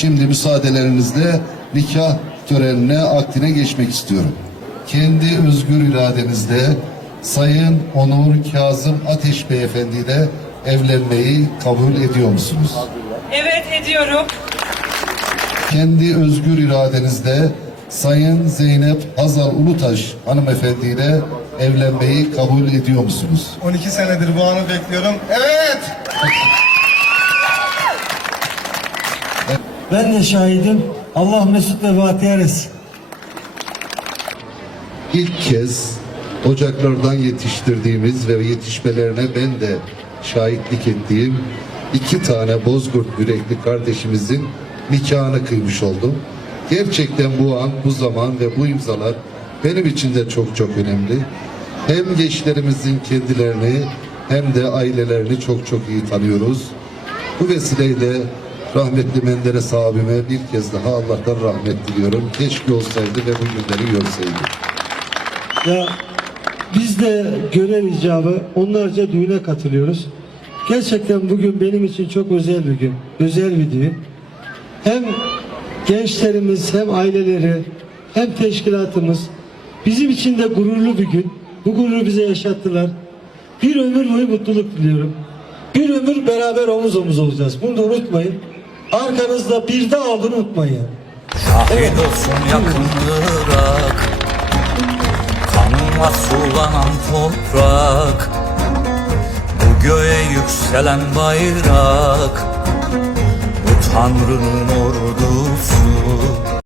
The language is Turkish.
Şimdi müsaadelerinizle nikah törenine akdine geçmek istiyorum. Kendi özgür iradenizle Sayın Onur Kazım Ateş Beyefendi ile evlenmeyi kabul ediyor musunuz? Evet ediyorum. Kendi özgür iradenizle Sayın Zeynep Hazal Ulutaş hanımefendi ile evlenmeyi kabul ediyor musunuz? 12 senedir bu anı bekliyorum. Evet. Ben de şahidim. Allah mesut ve bahtiyar etsin. İlk kez ocaklardan yetiştirdiğimiz ve yetişmelerine ben de şahitlik ettiğim iki tane bozkurt yürekli kardeşimizin nikahını kıymış oldum. Gerçekten bu an, bu zaman ve bu imzalar benim için de çok çok önemli. Hem gençlerimizin kendilerini hem de ailelerini çok çok iyi tanıyoruz. Bu vesileyle rahmetli Menderes abime bir kez daha Allah'tan rahmet diliyorum. Keşke olsaydı ve bu günleri görseydi. Ya biz de görev icabı onlarca düğüne katılıyoruz. Gerçekten bugün benim için çok özel bir gün. Özel bir düğün. Hem gençlerimiz hem aileleri hem teşkilatımız bizim için de gururlu bir gün. Bu gururu bize yaşattılar. Bir ömür boyu mutluluk diliyorum. Bir ömür beraber omuz omuz olacağız. Bunu da unutmayın. Arkanızda bir dağ olduğunu unutmayın. Şahit olsun yakın Irak Kanla sulanan toprak. Bu göğe yükselen bayrak. Bu Tanrı'nın ordusu